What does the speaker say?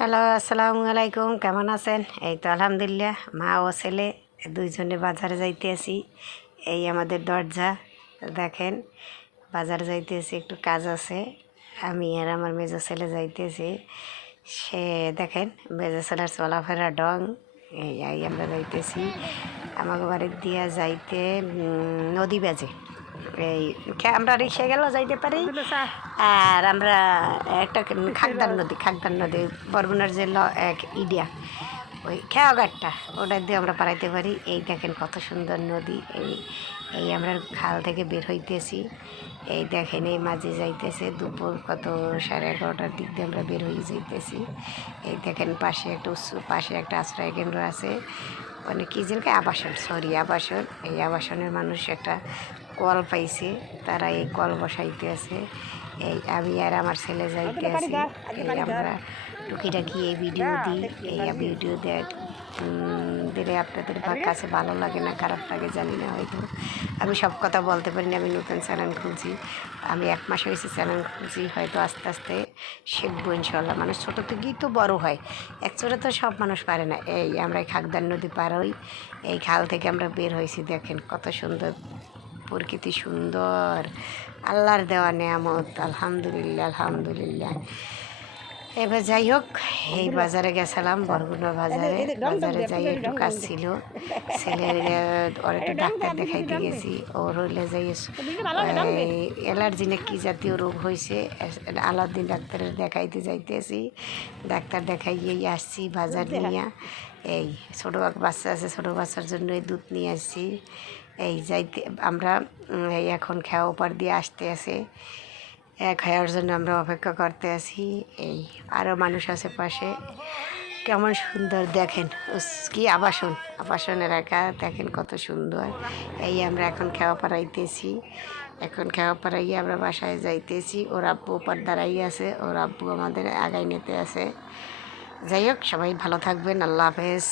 Hello, আসসালামু আলাইকুম। কেমন আছেন? এই তো আলহামদুলিল্লাহ, মা ও ছেলে দুইজনে বাজারে যাইতেছি। এই আমাদের দরজা, দেখেন বাজারে যাইতেছি, একটু কাজ আছে। আমি আর আমার মেজো ছেলে যাইতেছি। সে দেখেন মেজো ছেলের চলাফেরা ডং। এই আমরা যাইতেছি আমাকে বাড়ির দিয়া যাইতে নদী বাজে। এই আমরা রিক্সা গেল যাইতে পারি। আর আমরা একটা খাগদার নদী বরগুনার যে এক ইডিয়া ওই খেয়াঘাটটা ওটা দিয়ে আমরা পারাইতে পারি। এই দেখেন কত সুন্দর নদী। এই এই আমরা খাল থেকে বের হইতেছি। এই দেখেন এই মাঝে যাইতেছে দুপুর কত 11:30টার দিক দিয়ে আমরা বের হয়ে যাইতেছি। এই দেখেন পাশে একটা আশ্রয় কেন্দ্র আছে, মানে কি যেনকে আবাসন, আবাসন। এই আবাসনের মানুষ একটা কল পাইছে, তারা এই কল বসাইতে আছে। এই আমি আর আমার ছেলে যাইতে আছি। এই আমরা টুকিটাকি এই ভিডিও দিই। এই ভিডিও দিলে আপনাদের কাছে ভালো লাগে না খারাপ লাগে জানি না, হয়তো আমি সব কথা বলতে পারি না। আমি নতুন চ্যানেল খুলছি, আমি 1 মাস হয়েছে চ্যানেল খুলছি। হয়তো আস্তে আস্তে শিখবো ইনশাল্লাহ। মানুষ ছোটো থেকেই তো বড় হয়, একচোটে তো সব মানুষ পারে না। এই আমরা খাগদার নদী পার হই, এই খাল থেকে আমরা বের হয়েছি। দেখেন কত সুন্দর প্রকৃতি, সুন্দর আল্লাহর দেওয়া নেয়ামত। আলহামদুলিল্লাহ আলহামদুলিল্লাহ। এবার যাই হোক, এই বাজারে গেছিলাম, বরগুনা বাজারে যাই একটু কাজ ছিল। ছেলের ওর একটু ডাক্তার দেখাইতে গেছি। ওর হইলে যাই অ্যালার্জি না কি জাতীয় রোগ হয়েছে, আলাউদ্দিন ডাক্তারের দেখাইতে যাইতেছি। ডাক্তার দেখাইয়েই আসছি বাজার নিয়ে। এই ছোটো বাচ্চা আছে, ছোটো বাচ্চার জন্য এই দুধ নিয়ে আসছি। এই যাইতে আমরা এই এখন খেয়া ওপার দিয়ে আসতে আছে, খাওয়ার জন্য আমরা অপেক্ষা করতে আছি। এই আরও মানুষ আছে পাশে। কেমন সুন্দর দেখেন, কি আবাসন এলাকা, দেখেন কত সুন্দর। এই আমরা এখন খেওয়া পাড়াইতেছি। এখন খেওয়া পাড়াইয়ে আমরা বাসায় যাইতেছি। ওর আব্বু ওপার দাঁড়াই আছে, ওর আব্বু আমাদের আগাই নিতে আছে। যাই হোক, সবাই ভালো থাকবেন। আল্লাহ হাফেজ।